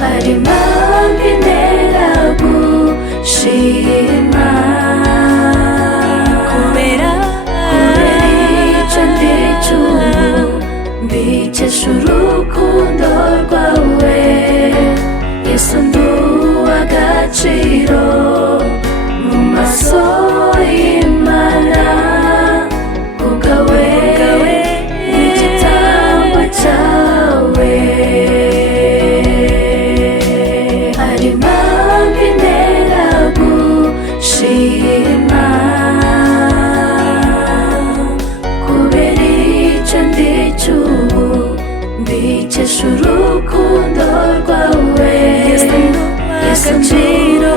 hari impamvu intera gushima, kubera icyo ndi cy'ubu mbikesha urukundo rwawe. Yesu nduha agaciro mu maso y'Imana, kubwawe n'igitambo cyawe. hari impamvu intera gushima, kubera icyo ndi cy'ubu mbikesha urukundo rwawe. Yesu nduha agaciro